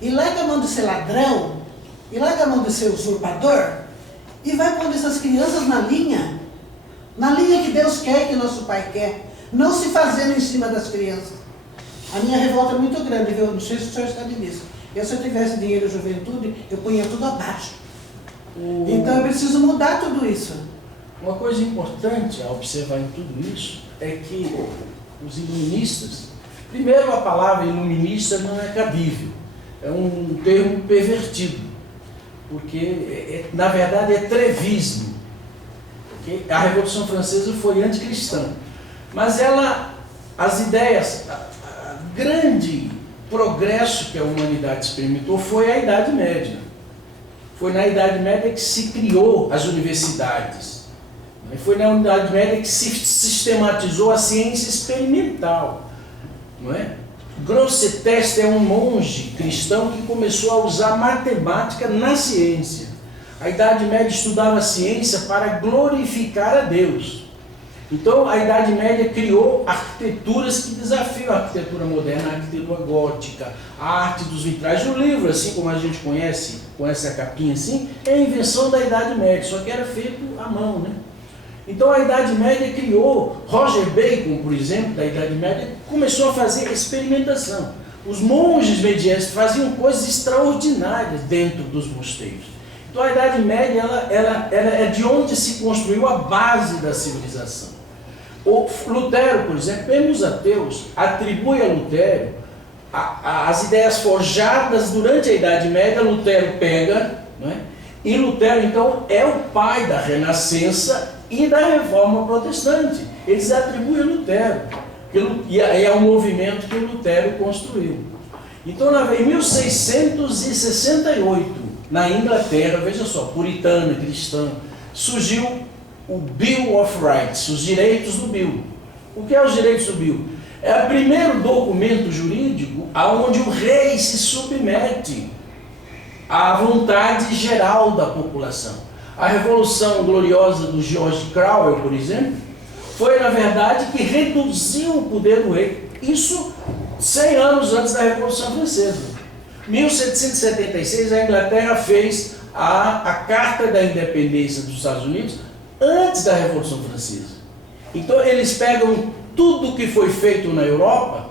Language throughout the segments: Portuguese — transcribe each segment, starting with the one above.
e larga a mão de ser ladrão, e larga a mão de ser usurpador, e vai pondo essas crianças na linha que Deus quer, que nosso Pai quer, não se fazendo em cima das crianças. A minha revolta é muito grande, viu? Não sei se o senhor sabe disso. Se eu tivesse dinheiro e juventude, eu punha tudo abaixo. Então eu preciso mudar tudo isso. Uma coisa importante a observar em tudo isso é que os iluministas, primeiro, a palavra iluminista não é cabível, é um termo pervertido, porque na verdade é trevismo, porque a Revolução Francesa foi anticristã, mas as ideias, a grande progresso que a humanidade experimentou foi a Idade Média. Foi na Idade Média que se criou as universidades. Foi na Idade Média que se sistematizou a ciência experimental. Não é? Grosseteste é um monge cristão que começou a usar matemática na ciência. A Idade Média estudava a ciência para glorificar a Deus. Então, a Idade Média criou arquiteturas que desafiam a arquitetura moderna, a arquitetura gótica, a arte dos vitrais. O livro, assim como a gente conhece, com essa capinha assim, é a invenção da Idade Média, só que era feito à mão, né? Então, a Idade Média criou, Roger Bacon, por exemplo, da Idade Média, começou a fazer experimentação. Os monges medievais faziam coisas extraordinárias dentro dos mosteiros. Então, a Idade Média ela é de onde se construiu a base da civilização. O Lutero, por exemplo, mesmo os ateus atribuem a Lutero as ideias forjadas durante a Idade Média. Lutero pega, não é? E Lutero, então, é o pai da Renascença e da Reforma Protestante. Eles atribuem a Lutero, e é um movimento que o Lutero construiu. Então, em 1668, na Inglaterra, veja só, puritana, cristã, surgiu o Bill of Rights, os direitos do Bill. O que é os direitos do Bill? É o primeiro documento jurídico onde o rei se submete à vontade geral da população. A Revolução Gloriosa do George Cromwell, por exemplo, foi, na verdade, que reduziu o poder do rei. Isso 100 anos antes da Revolução Francesa. Em 1776, a Inglaterra fez a Carta da Independência dos Estados Unidos antes da Revolução Francesa. Então, eles pegam tudo que foi feito na Europa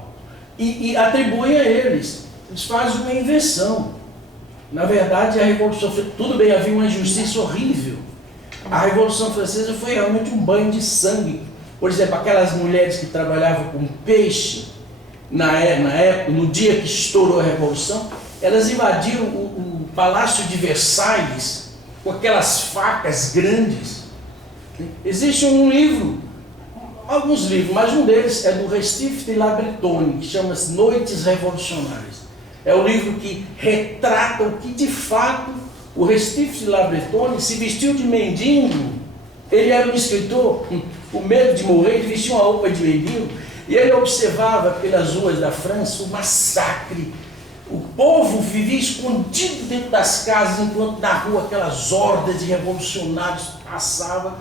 e atribuem a eles. Eles fazem uma invenção. Na verdade, a Revolução Francesa, tudo bem, havia uma injustiça horrível. A Revolução Francesa foi realmente um banho de sangue. Por exemplo, aquelas mulheres que trabalhavam com peixe, na época, no dia que estourou a Revolução, elas invadiram o Palácio de Versalhes com aquelas facas grandes. Existe um livro, alguns livros, mas um deles é do Restif de La Bretonne, que chama-se Noites Revolucionárias. É o livro que retrata o que de fato o Restif de La Bretonne se vestiu de mendigo. Ele era um escritor, com medo de morrer, ele vestia uma roupa de mendigo, e ele observava pelas ruas da França o massacre. O povo vivia escondido dentro das casas, enquanto na rua aquelas hordas de revolucionários passavam.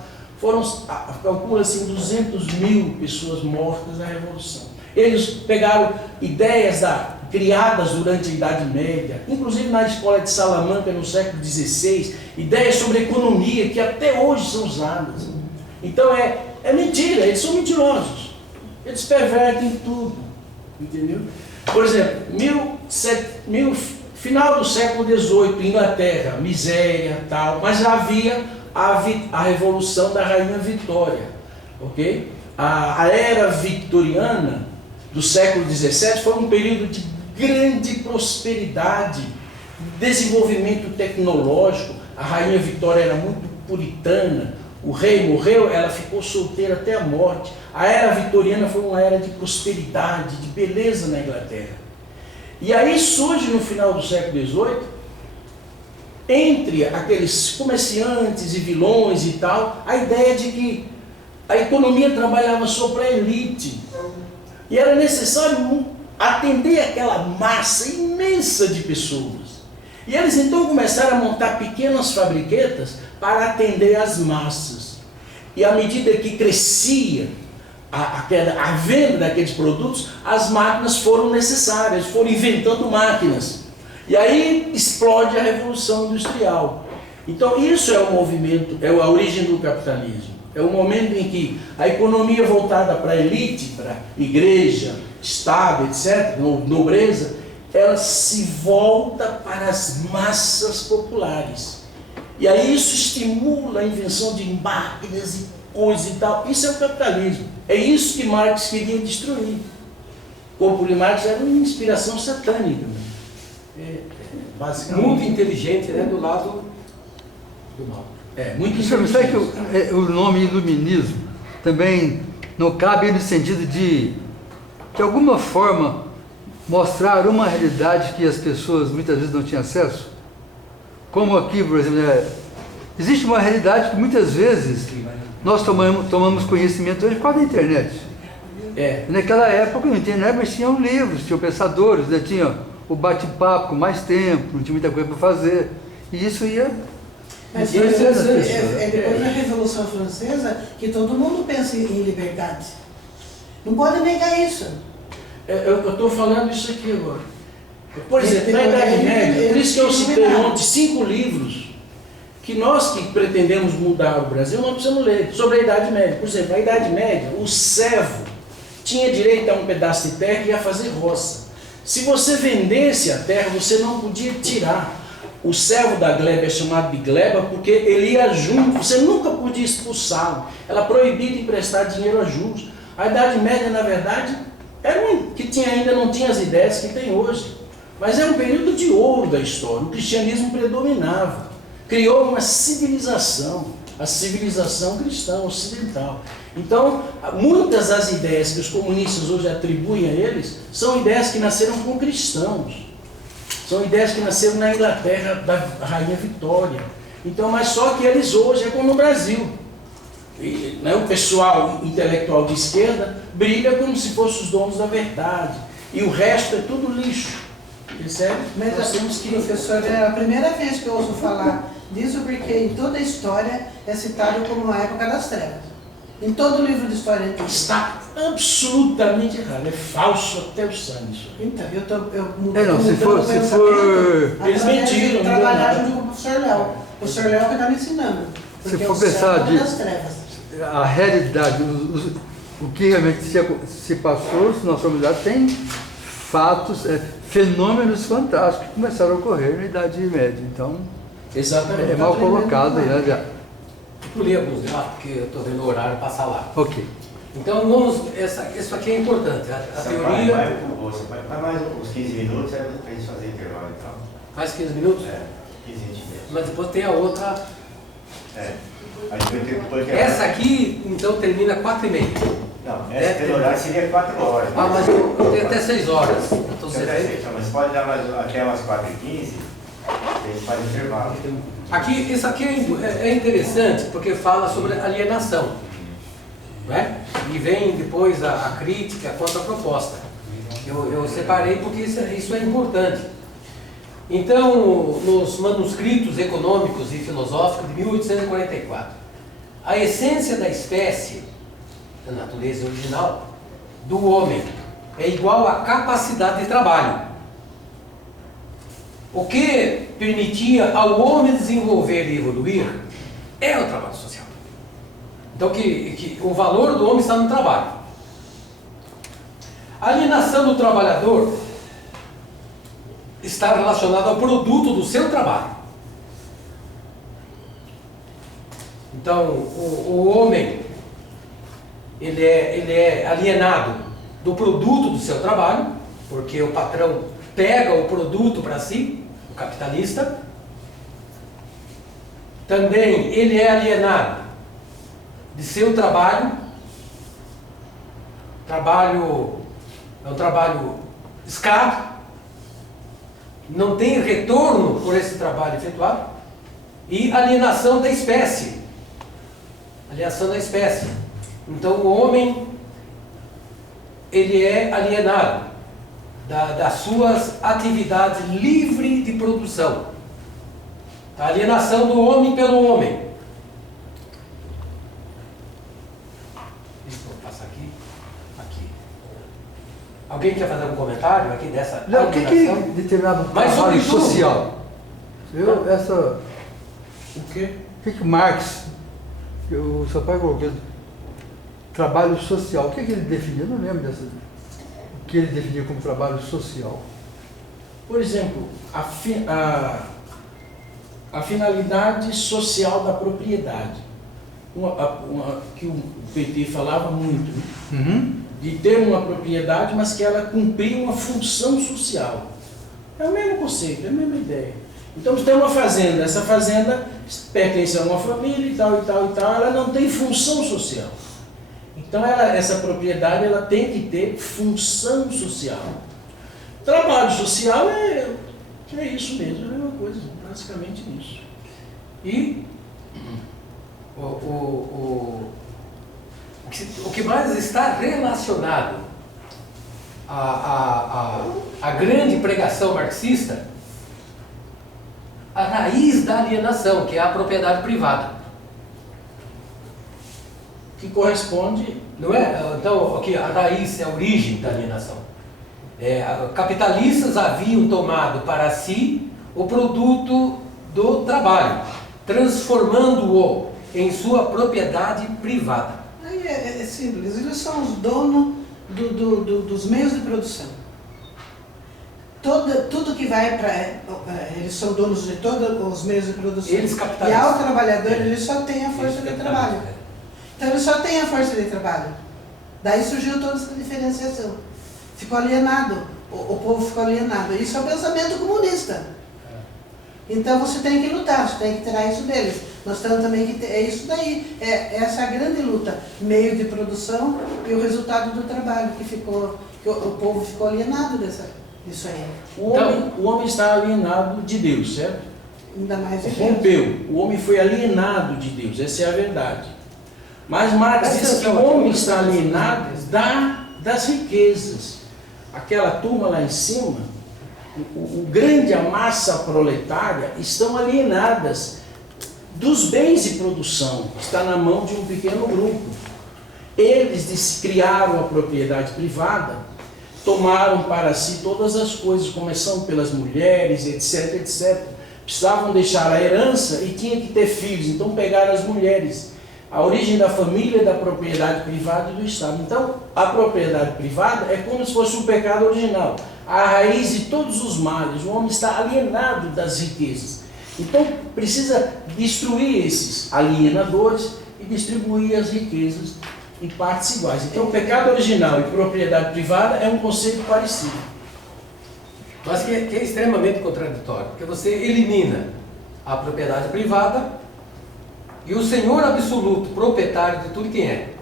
Calcula-se 200 mil pessoas mortas na Revolução. Eles pegaram ideias criadas durante a Idade Média, inclusive na escola de Salamanca no século XVI, ideias sobre economia que até hoje são usadas. Então é mentira, eles são mentirosos. Eles pervertem tudo, entendeu? Por exemplo, final do século XVIII, Inglaterra, miséria, tal, mas já havia a Revolução da Rainha Vitória, ok? A era vitoriana do século XVII foi um período de grande prosperidade, desenvolvimento tecnológico. A Rainha Vitória era muito puritana, o rei morreu, ela ficou solteira até a morte. A era vitoriana foi uma era de prosperidade, de beleza na Inglaterra. E aí surge no final do século XVIII, entre aqueles comerciantes e vilões e tal, a ideia de que a economia trabalhava só para a elite. E era necessário atender aquela massa imensa de pessoas. E eles então começaram a montar pequenas fabriquetas para atender as massas. E à medida que crescia a venda daqueles produtos, as máquinas foram necessárias, foram inventando máquinas. E aí explode a Revolução Industrial. Então isso é o movimento, é a origem do capitalismo. É o momento em que a economia voltada para a elite, para a igreja, Estado, etc., nobreza, ela se volta para as massas populares. E aí isso estimula a invenção de máquinas e coisas e tal. Isso é o capitalismo. É isso que Marx queria destruir. Como por Marx era uma inspiração satânica. Basicamente. Muito inteligente, né, do lado do mal. Muito Sabe inteligente. que o nome iluminismo também não cabe no sentido de alguma forma, mostrar uma realidade que as pessoas muitas vezes não tinham acesso? Como aqui, por exemplo, existe uma realidade que muitas vezes nós tomamos conhecimento hoje por causa da internet. Naquela época não tinha internet, mas tinham livros, tinham pensadores, né? Tinha o bate-papo com mais tempo, não tinha muita coisa para fazer. E isso ia... Mas depois da Revolução Francesa que todo mundo pensa em liberdade. Não pode negar isso. Eu estou falando isso aqui agora. Por exemplo, na Idade Média, por isso que eu citei ontem 5 livros que nós que pretendemos mudar o Brasil, nós precisamos ler sobre a Idade Média. Por exemplo, na Idade Média, o servo tinha direito a um pedaço de terra e ia fazer roça. Se você vendesse a terra, você não podia tirar. O servo da gleba é chamado de gleba porque ele ia junto, você nunca podia expulsá-lo. Era proibido emprestar dinheiro a juros. A Idade Média, na verdade, que ainda não tinha as ideias que tem hoje. Mas era um período de ouro da história. O cristianismo predominava. Criou uma civilização, a civilização cristã ocidental. Então, muitas das ideias que os comunistas hoje atribuem a eles são ideias que nasceram com cristãos. São ideias que nasceram na Inglaterra da Rainha Vitória. Então, mas só que eles hoje é como no Brasil. E, né, o pessoal intelectual de esquerda brilha como se fossem os donos da verdade. E o resto é tudo lixo. Percebe? Mas nós temos que... professor, é a primeira vez que eu ouço falar disso, porque em toda a história é citado como a época das trevas. Em todo livro de história está absolutamente errado, é falso até o sangue isso. Então, eu não, se for eles mentiram, trabalhar junto com o professor Léo. O professor Léo que está me ensinando. Se for pensar das trevas. A realidade, o que realmente se passou, se nossa humanidade tem fatos, fenômenos fantásticos que começaram a ocorrer na Idade Média. Então, exatamente. É mal colocado. Eu li alguns lá, porque eu estou vendo o horário passar lá. Ok. Então, isso aqui é importante. A teoria... Vai mais uns 15 minutos, para a gente fazer intervalo e tal. Mais 15 minutos? 15, 20 minutos. Mas depois tem a outra... A gente vai ter depois que... Essa aqui, então, termina 4h30. Não, essa pelo horário seria 4 horas. Mas eu tenho até 6 horas. Então, mas pode dar até umas 4h15, a gente faz intervalo. Aqui, isso aqui é interessante, porque fala sobre alienação. Né? E vem depois a crítica quanto à proposta. Eu separei porque isso é importante. Então, nos manuscritos econômicos e filosóficos de 1844, a essência da espécie, da natureza original, do homem, é igual à capacidade de trabalho. O que permitia ao homem desenvolver e evoluir é o trabalho social. Então, que o valor do homem está no trabalho. A alienação do trabalhador está relacionada ao produto do seu trabalho. Então, o homem, ele é alienado do produto do seu trabalho, porque o patrão pega o produto para si, o capitalista. Também ele é alienado de seu trabalho. É um trabalho escravo. Não tem retorno por esse trabalho efetuado. E alienação da espécie. Alienação da espécie. Então o homem, ele é alienado das suas atividades livres de produção. A alienação do homem pelo homem. Deixa eu passar aqui. Alguém quer fazer um comentário aqui dessa Não, o que alienação? determinava o Mas, trabalho sobretudo- social? O quê? O que Marx, que o seu pai colocou, trabalho social, o que ele definia? Eu não lembro o que ele definia como trabalho social. Por exemplo, a finalidade social da propriedade, que o PT falava muito, né? De ter uma propriedade, mas que ela cumpria uma função social. É o mesmo conceito, é a mesma ideia. Então, você tem uma fazenda, essa fazenda pertence a uma família e tal, e tal, e tal, ela não tem função social. Então, essa propriedade ela tem que ter função social. Trabalho social é isso mesmo, é a mesma coisa, basicamente isso. E o que mais está relacionado à grande pregação marxista, a raiz da alienação, que é a propriedade privada. Que corresponde... Não é? Então, aqui, a raiz é a origem da alienação. Capitalistas haviam tomado para si o produto do trabalho, transformando-o em sua propriedade privada. Aí é simples, eles são os donos dos meios de produção. Tudo que vai para... eles são donos de todos os meios de produção. Eles E capitalistas. ao trabalhador, ele só tem a força de trabalho. Então ele só tem a força de trabalho. Daí surgiu toda essa diferenciação. Ficou alienado, o povo ficou alienado. Isso é o pensamento comunista. Então você tem que lutar, você tem que tirar isso deles. Nós temos também que ter, é isso daí, essa grande luta, meio de produção e o resultado do trabalho que o povo ficou alienado disso aí. O homem está alienado de Deus, certo? Ainda mais de Deus. Rompeu. O homem foi alienado de Deus, essa é a verdade. Mas Marx diz que o homem está alienado das riquezas. Aquela turma lá em cima, o grande a massa proletária, estão alienadas dos bens de produção, está na mão de um pequeno grupo. Eles criaram a propriedade privada, tomaram para si todas as coisas, começando pelas mulheres, etc, etc. Precisavam deixar a herança e tinha que ter filhos, então pegaram as mulheres. A origem da família, da propriedade privada e do Estado. Então, a propriedade privada é como se fosse um pecado original. A raiz de todos os males. O homem está alienado das riquezas. Então, precisa destruir esses alienadores e distribuir as riquezas em partes iguais. Então, pecado original e propriedade privada é um conceito parecido. Mas que é extremamente contraditório, porque você elimina a propriedade privada e o senhor absoluto, proprietário de tudo, quem é?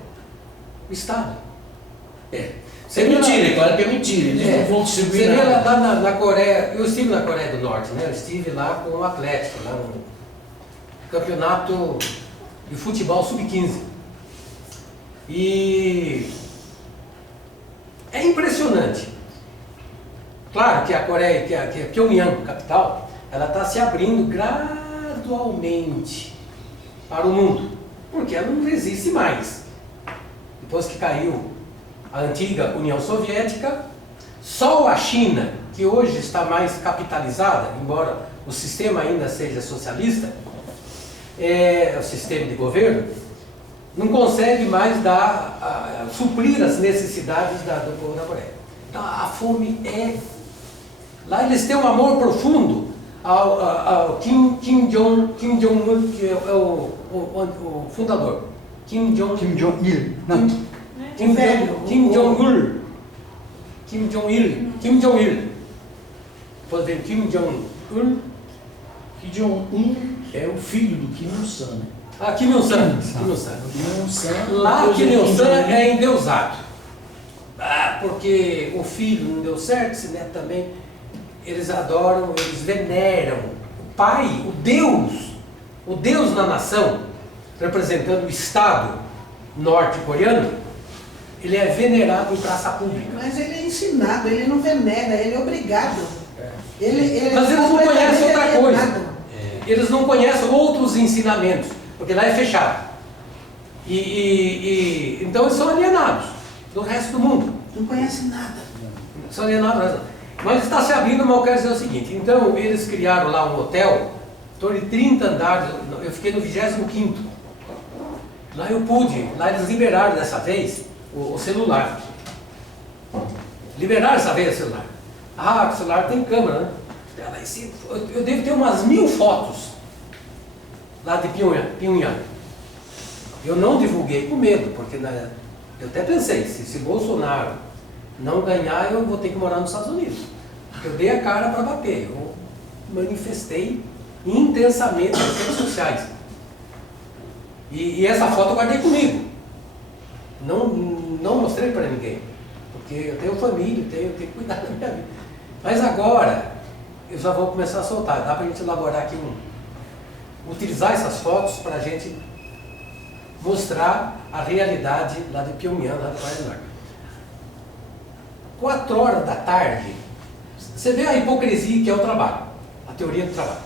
O Estado. É mentira, é claro que é mentira. Eles não vão distribuir Você vê nada. lá na Coreia, eu estive na Coreia do Norte, né? Eu estive lá com o Atlético, lá no campeonato de futebol sub-15. E é impressionante. Claro que a Coreia, que é Pyongyang, capital, ela está se abrindo gradualmente para o mundo, porque ela não resiste mais. Depois que caiu a antiga União Soviética, só a China, que hoje está mais capitalizada, embora o sistema ainda seja socialista, o sistema de governo, não consegue mais suprir as necessidades do povo da Coreia. Então a fome lá eles têm um amor profundo ao Kim Jong-un, que é o fundador. Kim Jong-il. Não. Kim Jong-il. Pode ver Kim Jong-un. Kim Jong-un é o filho do Kim Il-sung, né? Kim Il-sung. Lá Kim Il-sung é endeusado. Porque o filho não deu certo, esse neto também. Eles adoram, eles veneram o pai, o Deus na nação, representando o Estado norte-coreano. Ele é venerado em praça pública. Mas ele é ensinado, ele não venera, ele é obrigado. Mas eles não conhecem outra coisa. Eles não conhecem outros ensinamentos, porque lá é fechado. Então eles são alienados do resto do mundo. Não conhece nada. São alienados. Mas está se abrindo, mas eu quero dizer o seguinte, então eles criaram lá um hotel, em torno de 30 andares, eu fiquei no 25º. Lá eu pude, lá eles liberaram dessa vez o celular. Liberaram essa vez o celular. Ah, o celular tem câmera, né? Eu devo ter umas 1000 fotos lá de Pyongyang. Eu não divulguei com medo, porque eu até pensei, se Bolsonaro não ganhar, eu vou ter que morar nos Estados Unidos. Porque eu dei a cara para bater. Eu manifestei intensamente nas redes sociais. E essa foto eu guardei comigo. Não mostrei para ninguém. Porque eu tenho família, eu tenho que cuidar da minha vida. Mas agora, eu já vou começar a soltar. Dá para a gente elaborar aqui utilizar essas fotos para a gente mostrar a realidade lá de Pyongyang, lá do Coreia do Norte. 4 horas da tarde, você vê a hipocrisia que é o trabalho, a teoria do trabalho.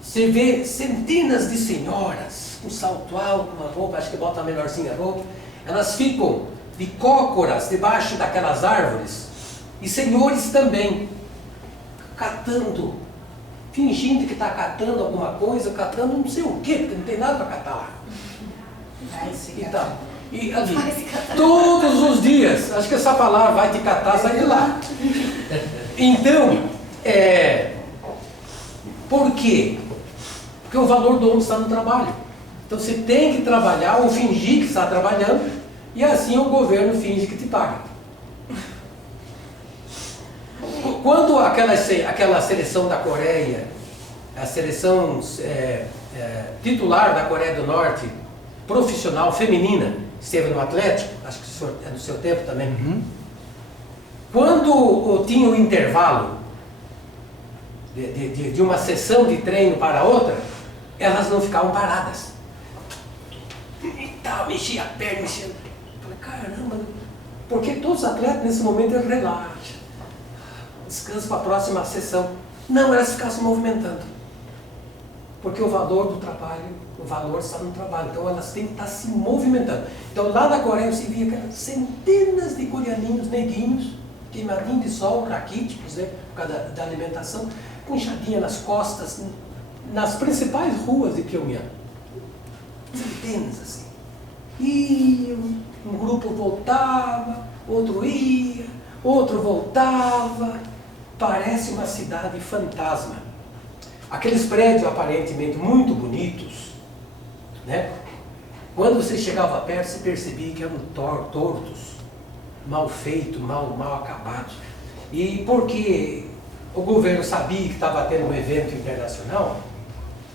Você vê centenas de senhoras com salto alto, uma roupa, acho que bota melhorzinha a roupa, elas ficam de cócoras debaixo daquelas árvores, e senhores também, catando, fingindo que está catando alguma coisa, catando não sei o quê, porque não tem nada para catar lá. E ali, todos os dias, acho que essa palavra vai te catar, sai de lá. Então, por quê? Porque o valor do homem está no trabalho. Então você tem que trabalhar ou fingir que está trabalhando, e assim o governo finge que te paga. Quando aquela seleção da Coreia, a seleção titular da Coreia do Norte, profissional, feminina, esteve no Atlético, acho que é do seu tempo também. Uhum. Quando tinha o intervalo de uma sessão de treino para outra, elas não ficavam paradas. E tal, mexia a perna, mexia. Eu falei, caramba, porque todos os atletas nesse momento eles relaxam, descansam para a próxima sessão. Não, elas ficavam se movimentando. Porque o valor do trabalho, o valor está no trabalho, então elas têm que estar se movimentando. Então lá na Coreia você via aquelas centenas de coreaninhos, neguinhos, queimadinhos de sol, raquíticos, né, por causa da alimentação, com enxadinha nas costas, nas principais ruas de Pyongyang. Centenas assim. E um grupo voltava, outro ia, outro voltava. Parece uma cidade fantasma. Aqueles prédios aparentemente muito bonitos, né? Quando você chegava perto, você percebia que eram tortos, mal feitos, mal acabados. E porque o governo sabia que estava tendo um evento internacional,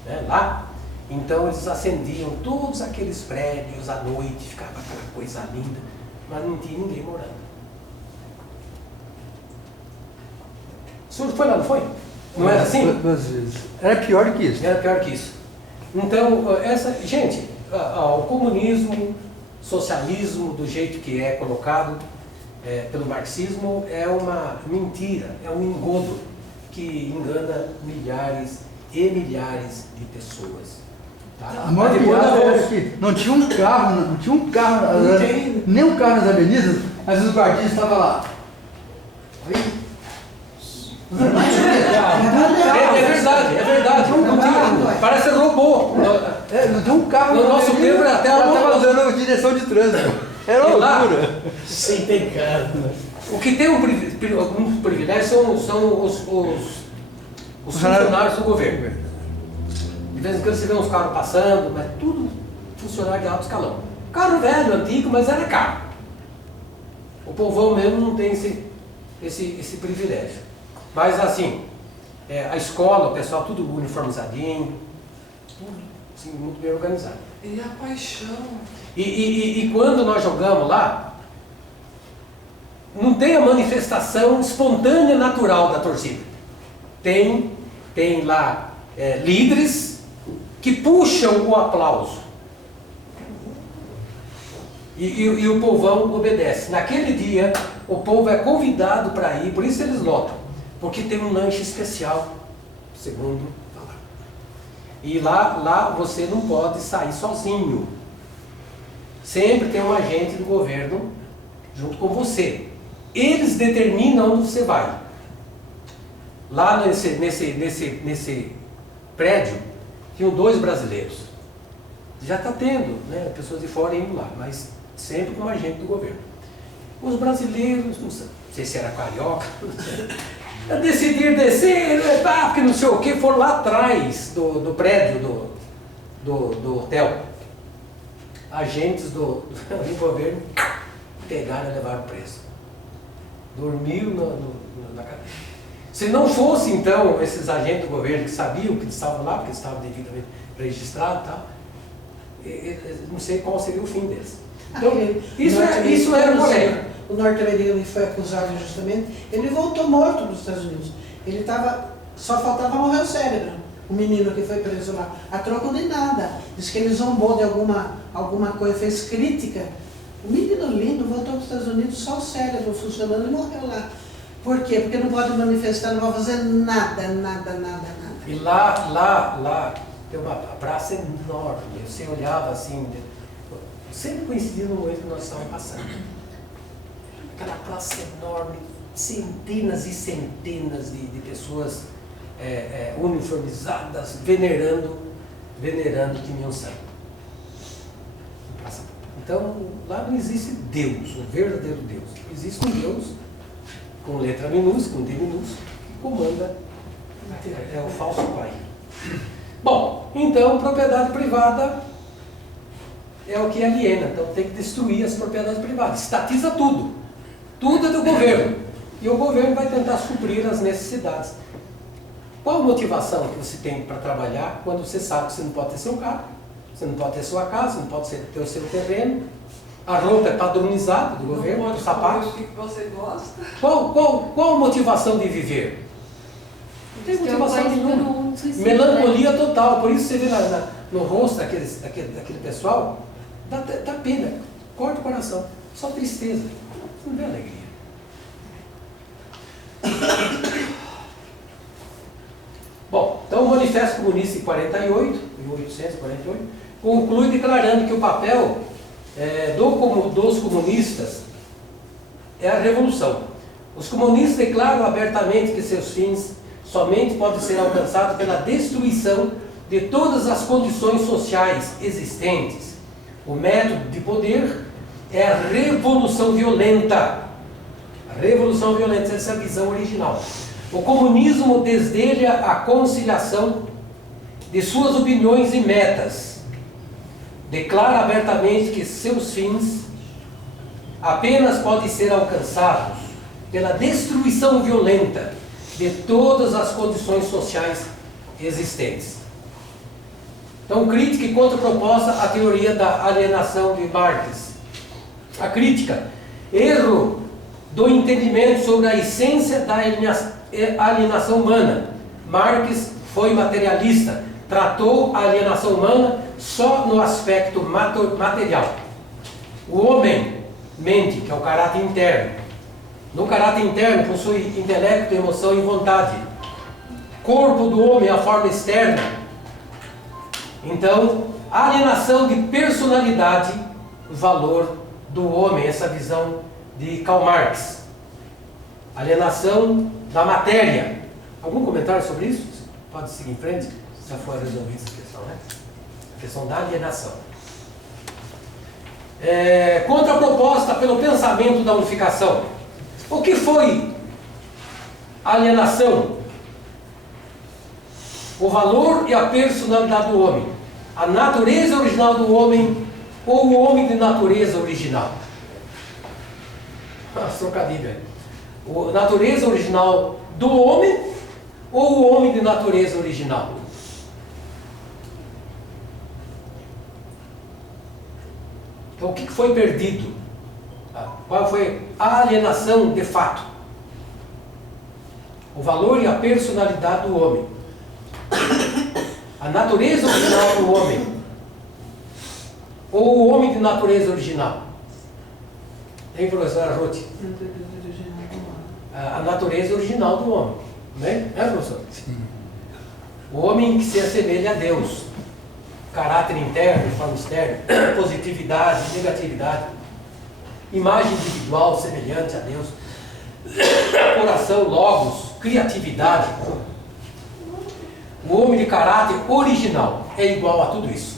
né, lá, então eles acendiam todos aqueles prédios à noite, ficava aquela coisa linda, mas não tinha ninguém morando. O senhor foi lá, não foi? Não era assim? 2 vezes. Era pior que isso. Era pior que isso. Então, gente, o comunismo, socialismo, do jeito que é colocado pelo marxismo, é uma mentira, é um engodo que engana milhares e milhares de pessoas. Tá? A maior piada era que não tinha um carro, nem um carro nas avenidas, às vezes o guardinha estava lá. Aí, é verdade. Não tinha, parece robô. não tinha um carro. No nosso tempo era até ela estava dando direção de trânsito. Era uma loucura. Sem ter carro. O que tem algum privilégio são os funcionários do governo. De vez em quando você vê uns carros passando, mas tudo funcionário de alto escalão. Carro velho, antigo, mas era caro. O povão mesmo não tem esse privilégio. Mas assim, a escola, o pessoal tudo uniformizadinho, tudo assim, muito bem organizado. E a paixão. E quando nós jogamos lá, não tem a manifestação espontânea natural da torcida. Tem lá líderes que puxam o aplauso. E o povão obedece. Naquele dia, o povo é convidado para ir, por isso eles lotam. Porque tem um lanche especial, segundo falar. E lá você não pode sair sozinho. Sempre tem um agente do governo junto com você. eles determinam onde você vai. Lá nesse prédio, tinham 2 brasileiros. Já está tendo, né, pessoas de fora indo lá, mas sempre com agente do governo. Os brasileiros, não sei se era carioca, decidiram descer, porque não sei o que, foram lá atrás do prédio do hotel. Agentes do governo pegaram e levaram preso. Dormiu na cadeia. Se não fosse, então, esses agentes do governo que sabiam que eles estavam lá, porque eles estavam devidamente registrados e tal, não sei qual seria o fim deles. Então, isso era correto. O norte-americano que foi acusado injustamente, ele voltou morto dos Estados Unidos. Ele estava, só faltava morrer o cérebro. O menino que foi preso lá, a troco de nada. Diz que ele zombou de alguma coisa, fez crítica. O menino lindo voltou para os Estados Unidos, só o cérebro funcionando e morreu lá. Por quê? Porque não pode manifestar, não pode fazer nada. E lá tem uma praça enorme. Você olhava assim, sempre coincidia no momento que nós estávamos passando. Aquela praça enorme, centenas e centenas de pessoas uniformizadas, venerando Kim Il-sung. Então, lá não existe Deus, um verdadeiro Deus. Existe um Deus com letra minúscula, um D minúsculo, que comanda, é o falso pai. Bom, então, propriedade privada é o que aliena, então tem que destruir as propriedades privadas, estatiza tudo. Tudo é do governo. E o governo vai tentar suprir as necessidades. Qual a motivação que você tem para trabalhar quando você sabe que você não pode ter seu carro, você não pode ter sua casa, não pode ter o seu terreno, a roupa é padronizada do governo, os sapatos. O que você gosta? Qual a motivação de viver? Não tem motivação nenhuma. Melancolia total. Por isso você vê no rosto daquele pessoal, dá pena, corta o coração, só tristeza. Você não vê alegria. Bom, então o Manifesto Comunista em 1848, conclui declarando que o papel dos comunistas é a revolução. Os comunistas declaram abertamente que seus fins somente podem ser alcançados pela destruição de todas as condições sociais existentes. O método de poder é a revolução violenta. A revolução violenta, essa é a visão original. O comunismo desdeja a conciliação de suas opiniões e metas. Declara abertamente que seus fins apenas podem ser alcançados pela destruição violenta de todas as condições sociais existentes. Então, crítica e contraproposta à teoria da alienação de Marx. A crítica, erro do entendimento sobre a essência da alienação humana. Marx foi materialista, tratou a alienação humana só no aspecto material. O homem, mente, que é o caráter interno. No caráter interno possui intelecto, emoção e vontade. Corpo do homem é a forma externa. Então, a alienação de personalidade, o valor do homem, essa visão de Karl Marx. Alienação da matéria. Algum comentário sobre isso? Pode seguir em frente, se já for resolvida essa questão, né? A questão da alienação. Contraproposta pelo pensamento da unificação. O que foi alienação? O valor e a personalidade do homem. A natureza original do homem ou o homem de natureza original. Trocadilho aí. A natureza original do homem ou o homem de natureza original? Então, o que foi perdido? Qual foi a alienação de fato? O valor e a personalidade do homem. A natureza original do homem. Ou o homem de natureza original. Hein, professora Ruth? A natureza original do homem. Né, professor? Sim. O homem que se assemelha a Deus. Caráter interno, forma externa, positividade, negatividade. Imagem individual semelhante a Deus. coração, logos, criatividade. O homem de caráter original é igual a tudo isso.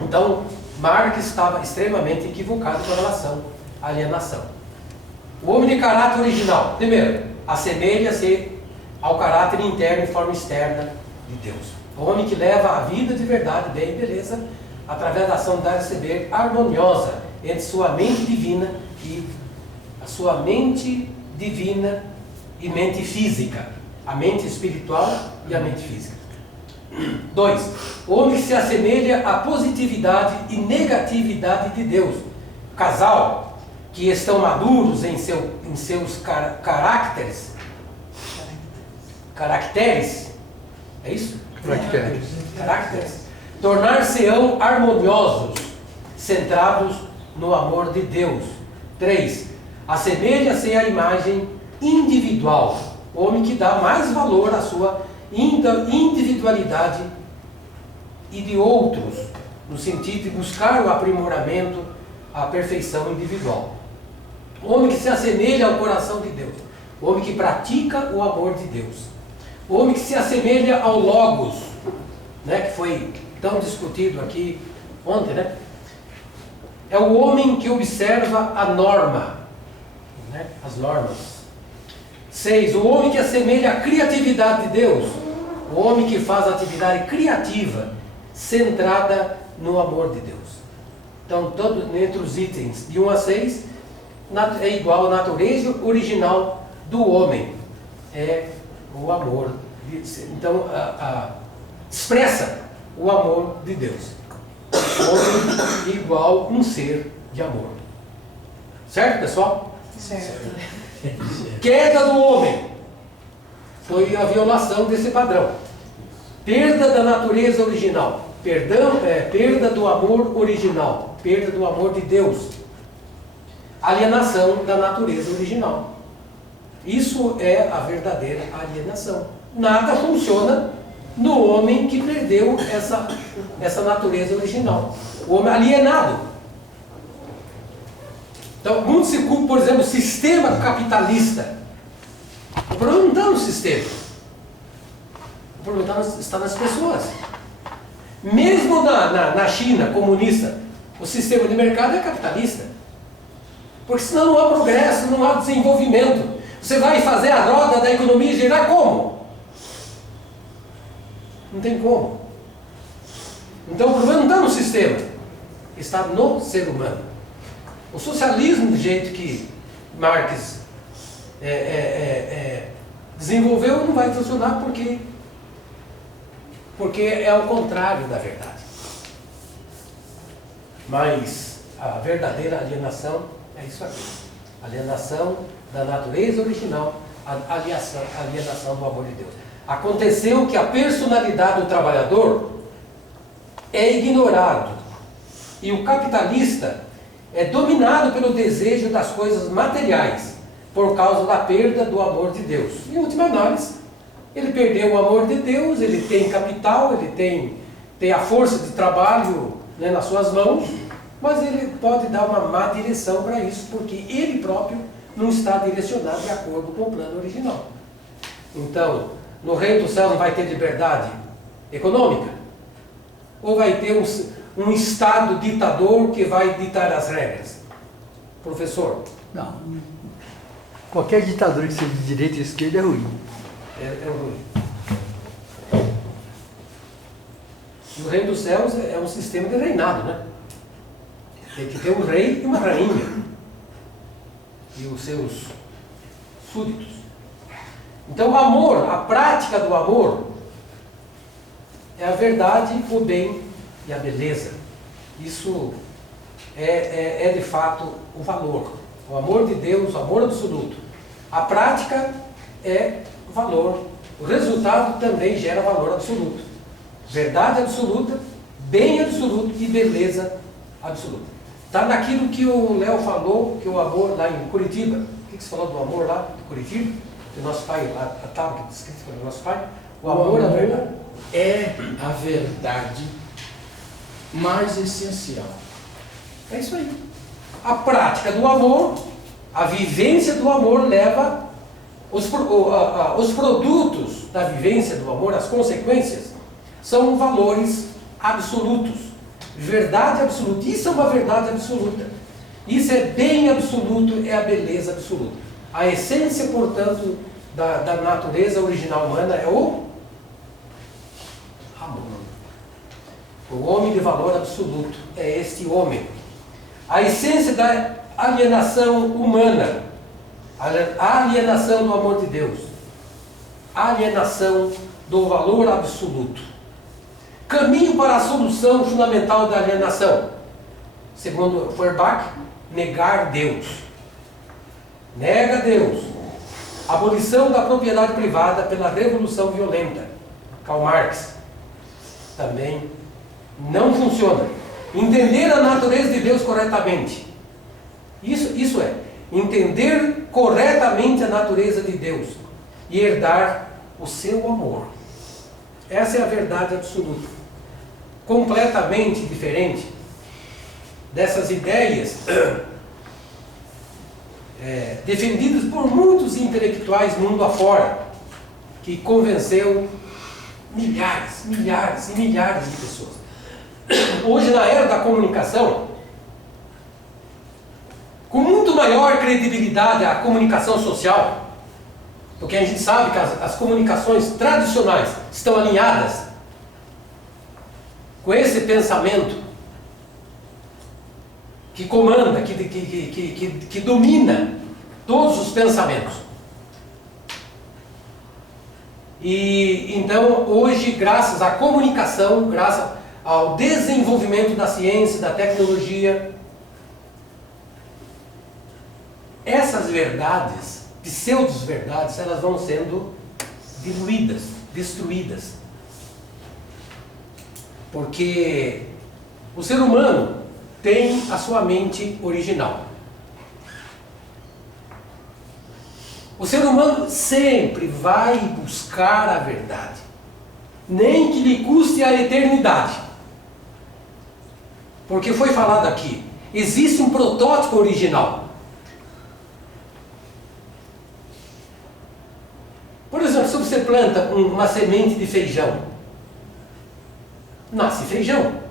Então, Marx estava extremamente equivocado com relação à alienação. O homem de caráter original, primeiro, assemelha-se ao caráter interno e forma externa de Deus. O homem que leva a vida de verdade, bem e beleza, através da ação de dar e receber harmoniosa entre sua mente divina e a sua mente divina e mente física, a mente espiritual e a mente física. 2. O homem que se assemelha à positividade e negatividade de Deus. Casal que estão maduros em seus caracteres. Caracteres. É isso? Caracteres. Tornar-se-ão harmoniosos, centrados no amor de Deus. 3. Assemelha-se à imagem individual. O homem que dá mais valor à sua individualidade e de outros, no sentido de buscar o aprimoramento, a perfeição individual. O homem que se assemelha ao coração de Deus. O homem que pratica o amor de Deus. O homem que se assemelha ao Logos, né, que foi tão discutido aqui ontem, né? É o homem que observa a norma, né, as normas. 6. O homem que assemelha a criatividade de Deus. O homem que faz atividade criativa, centrada no amor de Deus. Então, entre os itens de 1 a 6, é igual à natureza original do homem. É o amor. Então, expressa o amor de Deus. O homem igual um ser de amor. Certo, pessoal? Certo. Queda do homem foi a violação desse padrão. Perda da natureza original. Perda do amor original. Perda do amor de Deus. Alienação da natureza original. Isso é a verdadeira alienação. Nada funciona no homem que perdeu essa natureza original. O homem alienado. Então, muito se culpa, por exemplo, o sistema capitalista. O problema não está no sistema. O problema está nas pessoas. Mesmo na China comunista, o sistema de mercado é capitalista. Porque senão não há progresso, não há desenvolvimento. Você vai fazer a roda da economia girar como? Não tem como. Então o problema não está no sistema, está no ser humano. O socialismo, do jeito que Marx desenvolveu, não vai funcionar porque é o contrário da verdade. Mas a verdadeira alienação é isso aqui. Alienação da natureza original, alienação do amor de Deus. Aconteceu que a personalidade do trabalhador é ignorado e o capitalista é dominado pelo desejo das coisas materiais por causa da perda do amor de Deus. Em última análise, ele perdeu o amor de Deus, ele tem capital, ele tem a força de trabalho, né, nas suas mãos, mas ele pode dar uma má direção para isso, porque ele próprio não está direcionado de acordo com o plano original. Então, no reino do céu não vai ter liberdade econômica? Ou vai ter um Estado ditador que vai ditar as regras? Professor? Não. Qualquer ditadura que seja de direita e esquerda é ruim. É ruim. No reino dos céus é um sistema de reinado, né? Tem que ter um rei e uma rainha. E os seus súditos. Então o amor, a prática do amor, é a verdade, o bem e a beleza. Isso é de fato o valor. O amor de Deus, o amor absoluto. A prática é valor. O resultado também gera valor absoluto. Verdade absoluta, bem absoluto e beleza absoluta. Está naquilo que o Léo falou, que o amor lá em Curitiba. O que você falou do amor lá em Curitiba? Do nosso pai lá, estava descrito pelo nosso pai. O amor é a verdade. É a verdade mais essencial. É isso aí. a prática do amor, a vivência do amor leva os produtos da vivência do amor, as consequências, são valores absolutos, verdade absoluta. Isso é uma verdade absoluta. Isso é bem absoluto, é a beleza absoluta. A essência, portanto, da natureza original humana é o amor. O homem de valor absoluto é este homem. A essência da alienação humana, a alienação do amor de Deus, a alienação do valor absoluto. Caminho para a solução fundamental da alienação, segundo Feuerbach, negar Deus. Nega Deus. Abolição da propriedade privada pela revolução violenta. Karl Marx. Também não funciona. Entender a natureza de Deus corretamente. Isso é, entender corretamente a natureza de Deus e herdar o seu amor. Essa é a verdade absoluta. Completamente diferente dessas ideias defendidas por muitos intelectuais mundo afora, que convenceu milhares e milhares de pessoas. Hoje, na era da comunicação, com muito maior credibilidade a comunicação social, porque a gente sabe que as comunicações tradicionais estão alinhadas com esse pensamento que comanda, que domina todos os pensamentos. E então, hoje, graças à comunicação, graças ao desenvolvimento da ciência, da tecnologia, essas verdades, pseudo-verdades, elas vão sendo diluídas, destruídas. Porque o ser humano tem a sua mente original. O ser humano sempre vai buscar a verdade, nem que lhe custe a eternidade. Porque foi falado aqui, existe um protótipo original. Por exemplo, se você planta uma semente de feijão, nasce feijão.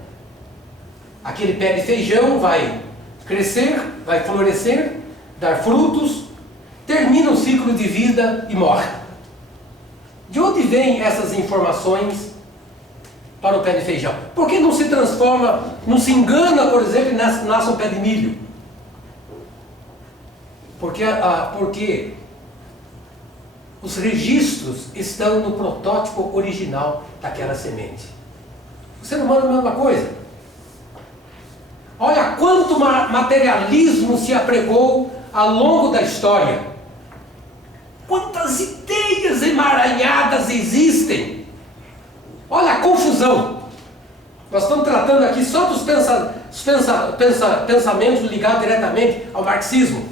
Aquele pé de feijão vai crescer, vai florescer, dar frutos, termina o ciclo de vida e morre. De onde vêm essas informações para o pé de feijão? Por que não se transforma, não se engana, por exemplo, e nasce um pé de milho? Porque os registros estão no protótipo original daquela semente. O ser humano é a mesma coisa. Olha quanto materialismo se apregou ao longo da história. Quantas ideias emaranhadas existem. Olha a confusão. Nós estamos tratando aqui só dos pensamentos ligados diretamente ao marxismo.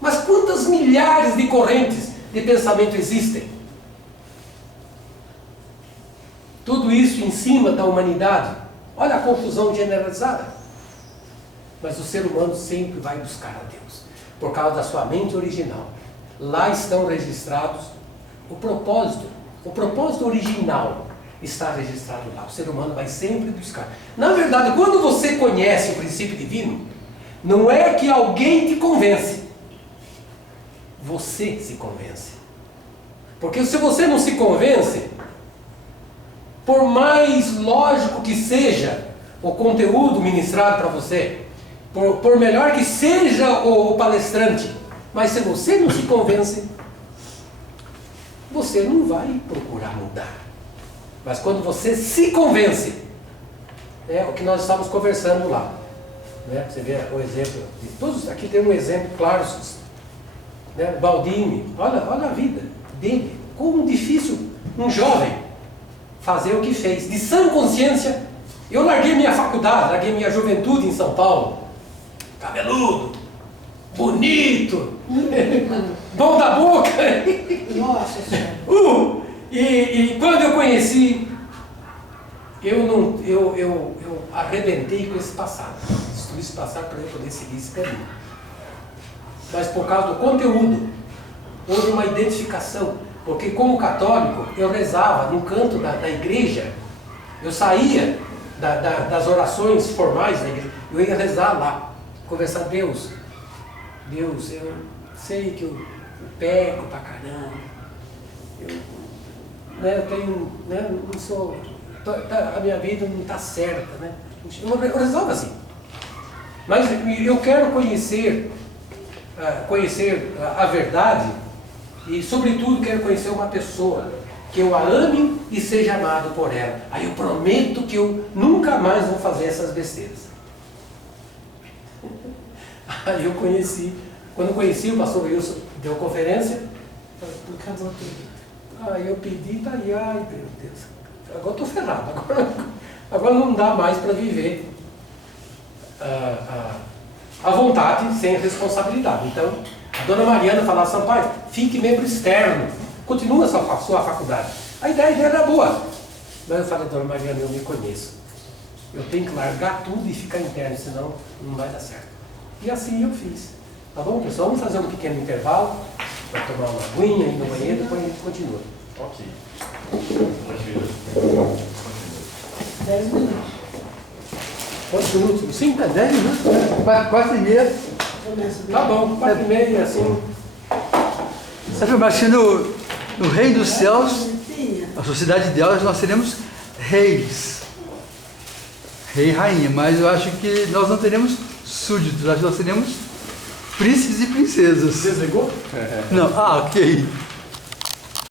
Mas quantas milhares de correntes de pensamento existem? Tudo isso em cima da humanidade. Olha a confusão generalizada. Mas o ser humano sempre vai buscar a Deus, por causa da sua mente original. Lá estão registrados o propósito original está registrado lá. O ser humano vai sempre buscar. Na verdade, quando você conhece o princípio divino, não é que alguém te convence, você se convence. Porque se você não se convence, por mais lógico que seja o conteúdo ministrado para você, por melhor que seja o palestrante, mas se você não se convence, você não vai procurar mudar. Mas quando você se convence, é o que nós estávamos conversando lá, né? Você vê o exemplo de todos aqui, tem um exemplo claro, né? Baldini, olha a vida dele, como difícil um jovem fazer o que fez, de sã consciência. Eu larguei minha faculdade, larguei minha juventude em São Paulo, cabeludo, bonito, bom da boca. Nossa Senhora. E quando eu conheci, eu arrebentei com esse passado. Cristo passaram para eu poder seguir esse caminho. Mas por causa do conteúdo, houve uma identificação. Porque como católico, eu rezava no canto da igreja, eu saía das orações formais da igreja, eu ia rezar lá, conversar, Deus, eu sei que eu peco pra caramba, eu tenho, não sou, a minha vida não está certa, né? Eu rezava assim. Mas eu quero conhecer a verdade e, sobretudo, quero conhecer uma pessoa que eu a ame e seja amado por ela. Aí eu prometo que eu nunca mais vou fazer essas besteiras. Aí eu conheci, quando eu conheci o pastor Wilson, deu conferência, acabou tudo. Aí eu pedi, tá aí, ai meu Deus, agora estou ferrado, agora não dá mais para viver a vontade sem responsabilidade. Então, a dona Mariana falava, Sampaio, fique membro externo, continua a sua faculdade. A ideia dela era boa. Mas eu falei, dona Mariana, eu me conheço. Eu tenho que largar tudo e ficar interno, senão não vai dar certo. E assim eu fiz. Tá bom, pessoal? Vamos fazer um pequeno intervalo para tomar uma aguinha, ir no banheiro, depois a gente continua. Ok. 10 minutos. Quantos minutos? 5, 10 minutos? 4h30. Começa Tá bom, 4h30, assim. Mas que no reino dos céus, Bonitinha. a sociedade ideal, nós seremos reis. Rei e rainha, mas eu acho que nós não teremos súditos, acho que nós teremos príncipes e princesas. Desligou? Não, ok.